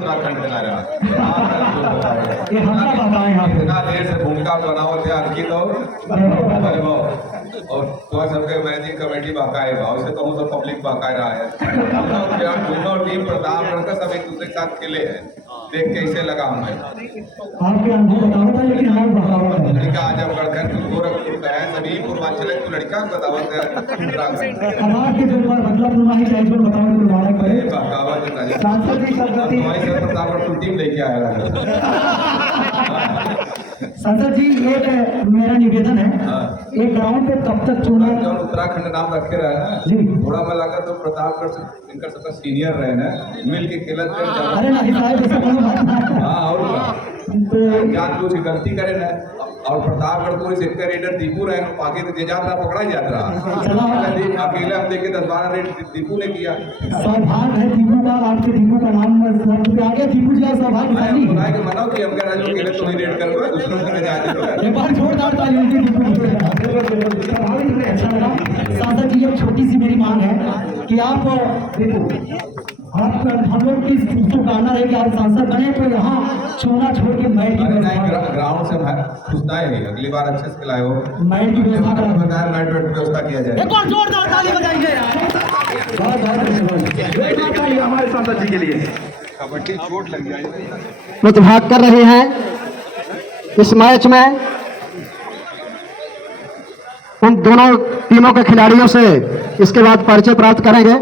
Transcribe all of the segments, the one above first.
उत्तराखंड में आ रहा ये हमला बताएं यहाँ पे इतना देर से भूमिका बनाओ थे अंकित और तो सबके मैनेजिंग कमेटी बाकाए भाव से कहूँ तो पब्लिक बाकाए रहा है दोनों टीम प्रतापगढ़ का सब एक दूसरे के साथ खेले हैं देख कैसे लगा हमें आपके अनुभव बताओ था लेकिन हमारे बहावत है लड़का आजमगढ़ का गोरखपुर का है सभी पूर्वांचल तो लड़का बतावत है समाज के जो मतलब तुम्हारी टाइप में बताओ तो मुबारक करे बगावत सांसद जी सब गति प्रतापगढ़ की टीम लेके आया सांसद जी एक मेरा निवेदन है एक ग्राउंड पे कब तक चुना जब उत्तराखंड नाम रखे रहे ना जी थोड़ा मैं लगा तो प्रतापगढ़ से इनका सबका सीनियर रहे ना मिल के खेलत करे अरे नहीं साहब ऐसा कोनो बात नहीं हाँ और तो याद कुछ गलती करे ना और प्रतापगढ़ को इस एक रेडर दीपू रहे आगे तो जात रहा पकड़ा ही जात रहा अकेले हम देखे 10-12 रेड दीपू ने किया सौभाग्य है दीपू का आपके दीपू का नाम आगे दीपू जी का सौभाग्य है सुनाए के मनाओ कि हम कह रहे अकेले तो नहीं रेड कर दूसरों को जा दे एक बार जोरदार ताली दीपू अच्छा लगा सांसद जी एक छोटी सी मेरी मांग है कि आप देखो आप हम लोग की शुभकामना रहे कि आप सांसद बने तो यहाँ चूना छोड़ के मैच की ग्राउंड से पूछना है अगली बार अच्छे से खिलाए हो मैच की व्यवस्था करा बताया मैच व्यवस्था किया जाए एक और जोरदार ताली बजाएंगे यार हमारे सांसद जी के लिए कबड्डी चोट लग जाए प्रतिभाग कर रहे हैं इस मैच में उन दोनों टीमों के खिलाड़ियों से इसके बाद परिचय प्राप्त करेंगे।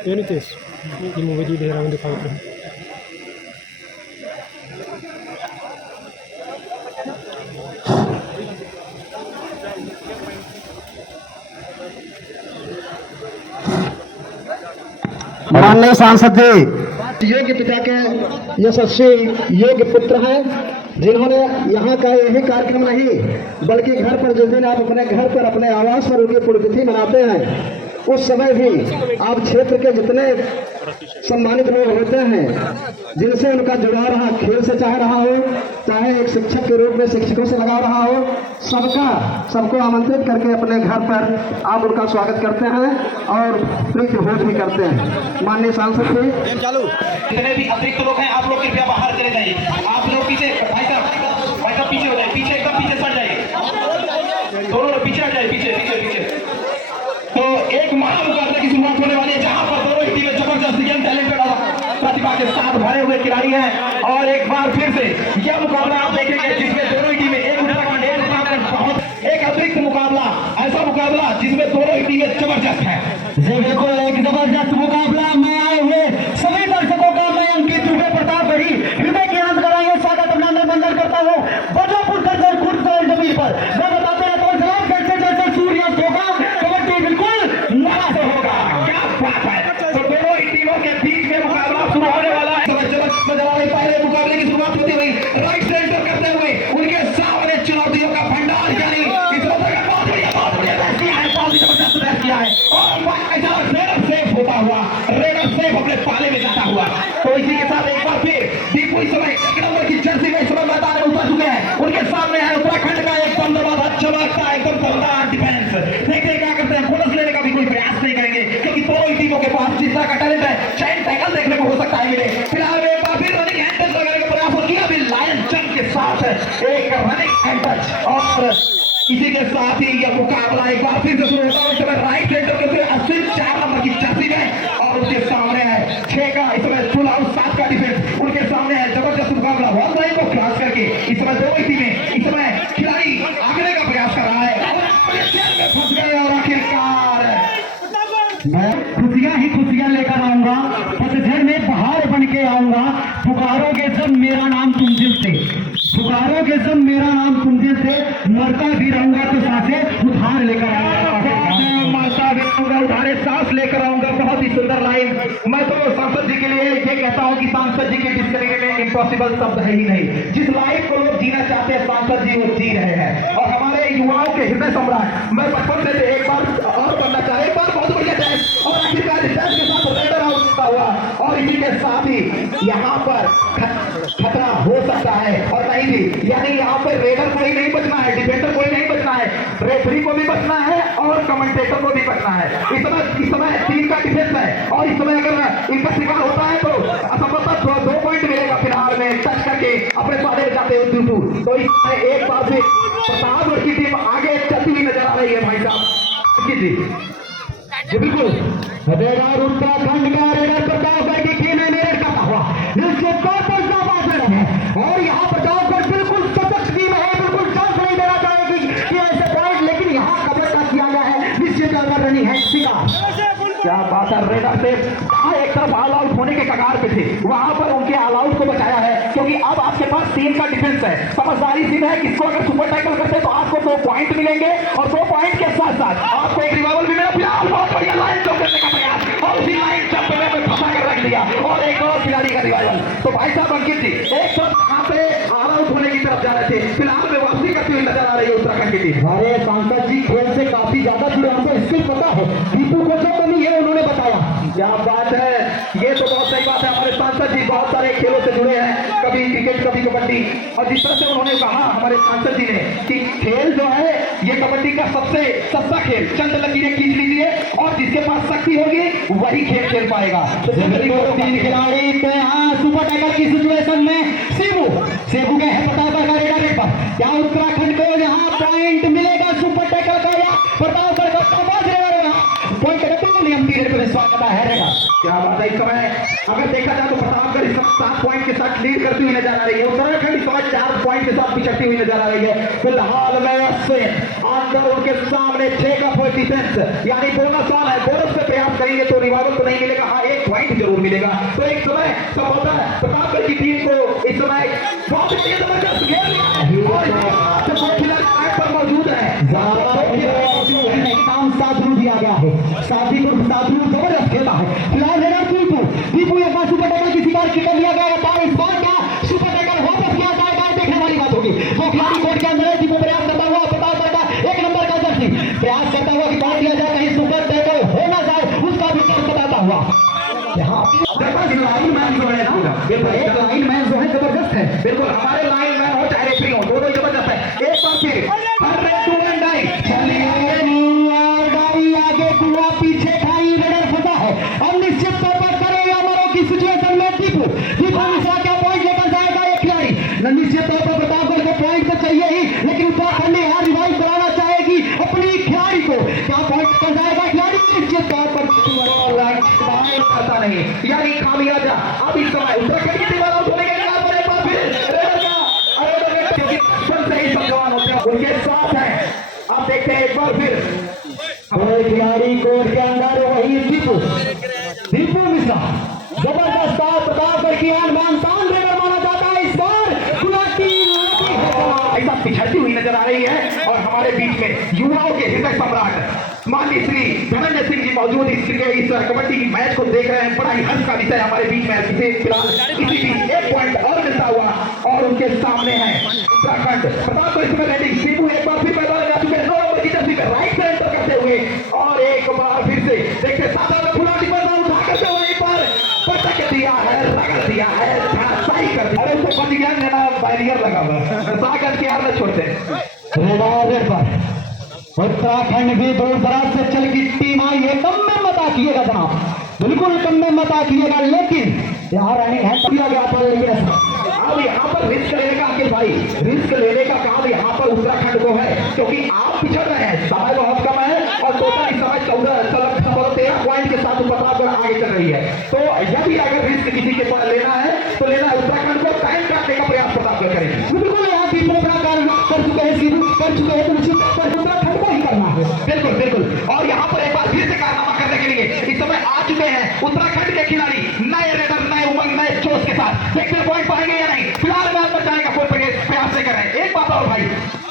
ये नहीं तेज ये मूवी दे रहा हूँ दिखाओ तो माननीय सांसद जी योग्य पिता के यशस्वी योग्य पुत्र हैं जिन्होंने यहाँ का यही कार्यक्रम नहीं बल्कि घर पर जिस दिन आप अपने घर पर अपने आवास पर उनकी पुण्यतिथि मनाते हैं उस समय भी आप क्षेत्र के जितने सम्मानित लोग होते हैं जिनसे उनका जुड़ाव रहा खेल से चाहे रहा हो चाहे एक शिक्षक के रूप में शिक्षकों से लगा रहा हो सबको आमंत्रित करके अपने घर पर आप उनका स्वागत करते हैं और प्रीति भोज भी करते हैं। माननीय सांसद जी जितने भी अतिरिक्त लोग हैं आप लोग कृपया बाहर चले जाइए। आप लोग पीछे भाई साहब पीछे हो जाए पीछे एकदम पीछे सट जाइए दोनों लोग पीछे हट जाए पीछे पीछे पीछे। तो एक महामुकाबले की शुरुआत होने वाली है जहां पर दोनों ही टीमें जबरदस्त यंग टैलेंटेड प्रतिभा के साथ भरे हुए खिलाड़ी हैं और एक बार फिर से यह मुकाबला आप देखेंगे जिसमें दोनों ही टीमें एक उत्तराखंड एक उत्तराखंड बहुत एक अतिरिक्त मुकाबला ऐसा मुकाबला जिसमें दोनों ही टीमें जबरदस्त है। बिल्कुल एक जबरदस्त मुकाबला में आए हुए सभी दर्शकों का मैं अंकित दुबे प्रतापगढ़ी हृदय के आनंद कराएंगे स्वागत अभिनंदन बंदर करता हूँ बदलापुर दर्जन खुद जमीन पर मैं बताते हैं तो जवाब जैसे जैसे सूर्यास्त होगा कबड्डी बिल्कुल नया से होगा। क्या बात है। तो दोनों ही टीमों के बीच में मुकाबला शुरू होने वाला है। पहले मुकाबले की शुरुआत होती हुई राइट सेंटर करते हुए उनके सामने चुनौतियों का भंडार यानी इस बहुत बढ़िया बहस किया है बहुत जबरदस्त बहस किया है और रेडर सेफ होता हुआ रेडर सेफ अपने पाले में जाता हुआ। तो इसी के साथ एक बार फिर दीपू इस समय एक नंबर की जर्सी में इस समय मैदान में उतर चुके हैं। उनके सामने है उत्तराखंड का एकदम जबरदस्त चमकता एकदम दमदार डिफेंस। देखते क्या करते हैं बोनस लेने का भी कोई प्रयास नहीं करेंगे क्योंकि दोनों ही टीमों के पास जिस तरह का टैलेंट है चैन टैकल देखने को हो सकता है मिले। फिलहाल एक बार फिर रनिंग हैंड टच लगाने का प्रयास किया अभी लायन जंप के साथ एक रनिंग हैंड टच और इसी के साथ ही यह मुकाबला एक बार फिर से शुरू होता है। इस समय राइट सेंटर के अश्विन 4 नंबर की जर्सी में और उसके सामने है 6 का इस समय फुल आउट 7 का डिफेंस उनके सामने है जबरदस्त मुकाबला वन लाइन को क्रॉस करके इस समय दोनों ही टीमें इस समय खिलाड़ी आगने का प्रयास कर रहा है फंस गए और आखिरकार मैं खुशियां ही खुशियां लेकर आऊंगा पतझड़ में बहार बन के आऊंगा पुकारोगे जब मेरा नाम तुम दिल से पुकारोगे जब मेरा नाम तुम दिल से मरता भी रहूंगा तो सांसें उधार लेकर आऊंगा मरता भी रहूंगा उधारे सांस लेकर आऊंगा। बहुत ही सुंदर लाइन। मैं तो सांसद जी के लिए ये कहता हूँ कि सांसद जी के डिक्शनरी में इम्पॉसिबल शब्द है ही नहीं। जिस लाइफ को लोग जीना चाहते हैं सांसद जी वो जी रहे हैं और हमारे युवाओं के हृदय सम्राट मैं बचपन से एक बार और बनना चाहे एक बार बहुत बढ़िया डैश और आखिरकार डैश के साथ रेडर आउट हुआ और इसी के साथ ही यहाँ पर खतरा हो सकता है और नहीं भी, यानी यहाँ पर रेडर को ही नहीं बचना है, डिफेंडर को ही नहीं बचना है, रेफरी को भी बचना है और कमेंटेटर को भी बचना है। इस समय 3 का डिफेंस है और इस समय अगर इनका शिकार होता है तो असंभवतः 2 पॉइंट मिलेगा फिलहाल में टच करके अपने स्वादे में जाते हुए दीपू। तो इस समय एक बार फिर प्रतापगढ़ की टीम आगे चलती हुई नजर आ रही है भाई साहब जी बिल्कुल। रेडर उत्तराखंड का रेडर प्रतापगढ़ की टीम में रेड करता हुआ निश्चित तौर पर शाबाश है और यहाँ प्रतापगढ़ बिल्कुल सशक्त टीम है, बिल्कुल चांस नहीं देना चाहेगी कि ऐसे पॉइंट, लेकिन यहाँ कवर का किया गया है निश्चित तौर पर रनिंग है शिकार। क्या बात है, रेडर से जहाँ एक तरफ ऑल आउट होने के कगार पे थे वहां पर उनके ऑल आउट को बचाया है, क्योंकि अब आपके पास 3 का डिफेंस है। समझदारी सिर्फ है किसको अगर सुपर टैकल करते तो आपको 2 पॉइंट मिलेंगे और 2 पॉइंट के साथ साथ आपको एक रिवाइवल भी मिला। फिलहाल बहुत बढ़िया लाइन जंप करने का प्रयास और उसी लाइन जंप में फंसा कर रख दिया और एक और खिलाड़ी का रिवाइवल। तो भाई साहब अंकित जी एक तरफ यहाँ पे ऑल आउट होने की तरफ जा रहे थे, फिलहाल में वापसी करती हुई नजर आ रही है उत्तराखंड की टीम। अरे सांसद जी खेल से काफी ज्यादा जुड़े, हमको स्किल पता है, दीपू को जो कमी है उन्होंने बताया। क्या बात है, ये तो बहुत सही बात है। हमारे सांसद जी बहुत सारे खेलों से जुड़े हैं, कभी क्रिकेट कभी कबड्डी, और जिस तरह से उन्होंने कहा हमारे सांसद जी ने कि खेल जो है ये कबड्डी का सबसे सस्ता खेल, चंद लकीरें खींच लीजिए और जिसके पास शक्ति होगी वही खेल खेल पाएगा। तो 3 खिलाड़ी तो यहाँ सुपर टाइगर की सिचुएशन में सेबू के है प्रतापगढ़ का रेडर पर, क्या उत्तराखंड को यहाँ पॉइंट मिलेगा सुपर टाइगर का या प्रतापगढ़ का पॉइंट नियम पीरियड पर स्वागत है रेडर। क्या बात है, इस समय अगर देखा जाए तो प्रतापगढ़ इस समय 7 पॉइंट के साथ लीड करती हुई नजर आ रही है, उत्तराखंड इस समय 4 पॉइंट के साथ पिछड़ती हुई नजर आ रही है। फिलहाल में अंदर उनके सामने 6 का डिफेंस यानी बोनस ऑन है, बोनस पे प्रयास करेंगे तो रिवाइवल तो नहीं मिलेगा, हाँ 1 पॉइंट जरूर मिलेगा। तो एक समय संभवतः प्रतापगढ़ की टीम को इस समय बहुत ही जबरदस्त खेल और खिलाड़ी पर मौजूद है, नाम साधु दिया गया है, साधु जबरदस्त खेला है। फिलहाल रेडर दीपू एक बार सुपर टाइगर की शिकार कर लिया गया है, इस बार क्या सुपर टाइगर वापस किया जाएगा देखने वाली बात होगी। तो खिलाड़ी कोर्ट के अंदर है, दीपू प्रयास करता हुआ प्रतापगढ़ का 1 नंबर का जर्सी प्रयास करता हुआ कि बात किया जाए कहीं सुपर टाइगर हो ना जाए, उसका भी प्रयास बताता हुआ। यहाँ लाइन मैन जो है ना, एक लाइन मैन जो है जबरदस्त है, बिल्कुल हमारे लाइन मैन हो चाहे रेफरी हो दोनों जबरदस्त है। एक बार फिर आगे कुआ पीछे खाई रेडर फंसा है, अब निश्चित तौर पर करेगा मरो की सिचुएशन में दीपू मिश्रा क्या पॉइंट लेकर जाएगा ये खिलाड़ी। निश्चित तौर पर प्रतापगढ़ को पॉइंट तो चाहिए ही, लेकिन उत्तराखंड ने यहाँ रिवाइव कराना चाहेगी अपनी खिलाड़ी को, क्या पॉइंट लेकर जाएगा खिलाड़ी निश्चित तौर पर पता नहीं, यानी खामियाजा अब इस समय उत्तराखंड की टीम आउट होने के बाद पर एक बार फिर से ही समझवान होते हैं उनके साथ है। आप देखते हैं एक बार फिर खिलाड़ी कोर्ट के अंदर वही दीपू मिश्रा जबरदस्त प्रतापगढ़ की शान रेडर माना जाता है। इस बार ऐसा पिछड़ती हुई नजर आ रही है और हमारे बीच में युवाओं के हृदय सम्राट माननीय श्री धनंजय सिंह जी मौजूद इस कबड्डी की मैच को देख रहे हैं। बड़ा ही हर्ष का विषय हमारे बीच में फिलहाल किसी भी 1 पॉइंट और मिलता हुआ और उनके सामने है उत्तराखंड। प्रतापगढ़ इसमें रेडी दीपू एक बार फिर मैदान में आ चुके हैं, 9 नंबर की जर्सी में राइट से एंटर करते हुए और एक बार फिर से देखते साथ खुला टिप्पण उठा करते हुए एक बार पटक दिया है, रगड़ दिया है, सही कर दिया। अरे उसको बच गया मेरा बैरियर लगा हुआ सागर के हार में छोड़ते रेडर पर उत्तराखंड भी दूर दराज से चल की टीम आई है, कम में मत आकिएगा जनाब, बिल्कुल कम में मत आकिएगा, लेकिन यहाँ रनिंग है किया गया था, लेकिन अब यहाँ पर रिस्क लेने का आखिर भाई रिस्क लेने का काम यहाँ पर उत्तराखंड को है, क्योंकि आप पिछड़ रहे हैं, समय बहुत कम है और टोटल इस समय 13 पॉइंट के साथ प्रतापगढ़ आगे चल रही है। तो यदि अगर रिस्क किसी के पास लेना है तो लेना है उत्तराखंड को, टाइम काटने का प्रयास प्रतापगढ़ करेगी। बिल्कुल यहाँ की कार्य कर चुके हैं तो निश्चित तौर पर उत्तराखंड को ही करना है। बिल्कुल बिल्कुल, और यहाँ पर एक बार फिर से कारनामा करने के लिए इस समय आ चुके हैं उत्तराखंड के खिलाड़ी, नए रेडर, नए उमंग, नए जोश के साथ। देखते पॉइंट पाएंगे या नहीं, फिलहाल मैच बच जाएगा, कोई प्रयास नहीं कर रहे हैं। एक बात और भाई,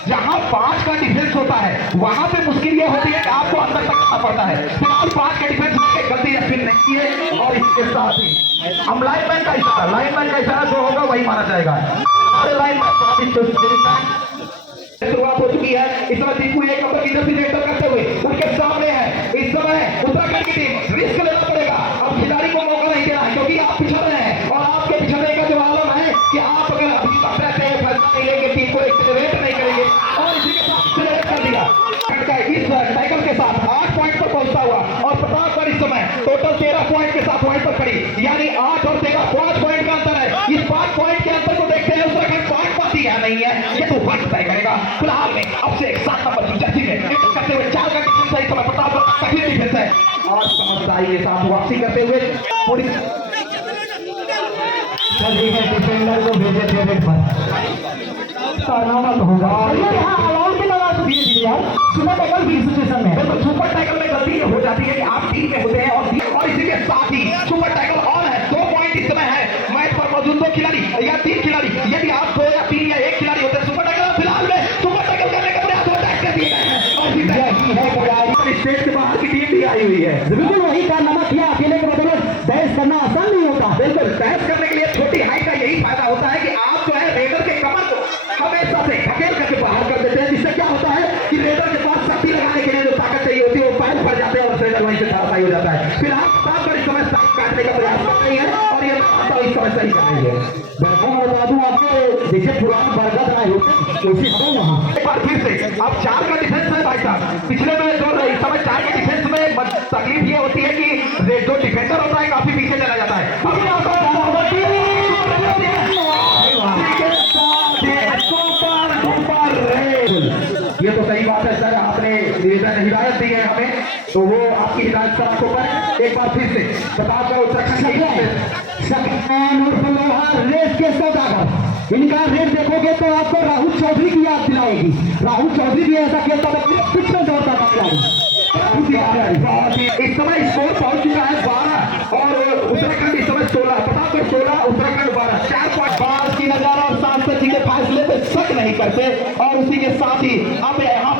जहां 5 का डिफेंस होता है वहां पे मुश्किल ये होती है कि आपको अंदर तक आना पड़ता है। फिलहाल 5 का डिफेंस गलती यकीन नहीं है और इसके साथ ही हम लाइनमैन का इशारा जो होगा वही माना जाएगा। हमारे लाइनमैन शुरुआत हो चुकी है। इस समय दीपू 1 नंबर की जर्सी एंटर करते हुए उनके सामने है। इस समय उत्तराखंड की टीम रिस्क लेना पड़ेगा, अब खिलाड़ी को मौका नहीं देना है, क्योंकि आप नहीं लेंगे, टीम को एक्सेलरेट नहीं करेंगे और इसी के साथ एक्सेलरेट कर दिया। इस टाइगर के साथ 8 पॉइंट पर पहुंचता हुआ और प्रतापगढ़ इस समय टोटल 13 पॉइंट के साथ वहीं पर खड़ी, यानी 8 और 13 5 पॉइंट का अंतर है। इस 5 पॉइंट के अंतर को देखते हैं उत्तराखंड 5 पाती है नहीं है, ये तो वक्त तय करेगा। फिलहाल में अब से 7 नंबर की जर्सी में करते हुए 4 का डिफेंस है, इस समय प्रतापगढ़ कठिन डिफेंस है और समझदारी के साथ वापसी करते हुए पूरी डिफेंडर को भेजे थे रेड पर कारनामा तो होगा अलाउड के लगा तो धीरे धीरे यार सुपर टैकल भी सिचुएशन में तो सुपर टैकल में गलती हो जाती है कि आप टीम में होते हैं और इसी के साथ ही सुपर टैकल ऑन है। 2 पॉइंट इस समय है मैच पर मौजूद 2 खिलाड़ी या 3 खिलाड़ी, यदि आप 2 या 3 या 1 खिलाड़ी होते हैं सुपर टैकल, फिलहाल में सुपर टैकल करने का प्रयास होता है दिए गए हैं और स्टेट के बाहर की टीम भी आई हुई है। बिल्कुल वही कारनामा किया, अकेले के बदौलत बहस करना आसान नहीं होता। बिल्कुल बहस करने के लिए छोटी हाइट का यही फायदा होता है कि आप जो है रेडर के कमर को हमेशा से धकेल करके बाहर कर देते हैं, जिससे क्या होता है कि रेडर के पास शक्ति लगाने के लिए जो ताकत चाहिए होती है वो पैर पड़ जाते हैं और रेडर वहीं से धराशायी हो जाता है। फिलहाल प्रतापगढ़ इस समय साफ काटने का प्रयास कर रही है और ये इस समय सही कर रही है। मैं बता दूं आपको, देखिए पुराना बरगद राय होते कोशिश करो वहाँ एक बार फिर से अब 4 का डिफेंस है भाई साहब, पिछले में जो इस समय 4 के डिफेंस में तकलीफ ये होती है कि जो डिफेंडर होता है काफी पीछे चला जाता है। ये तो सही बात है सर, आपने हिदायत दी है हमें, तो वो आपकी हिदायत सर आंखों पर एक बार फिर से बताकर उत्तराखंड रेस के सौदागर, इनका रेस देखोगे तो आपको राहुल चौधरी की याद दिलाएगी। राहुल चौधरी भी ऐसा खेलता था, कुछ में दौड़ता था। इस समय स्कोर पहुंच चुका है 12 और उत्तराखंड इस समय 16, प्रतापगढ़ 16 उत्तराखंड 12। 4 पॉइंट बाहर की नजारा और सांसद जी के फैसले पे शक नहीं करते और उसी के साथ ही अब यहाँ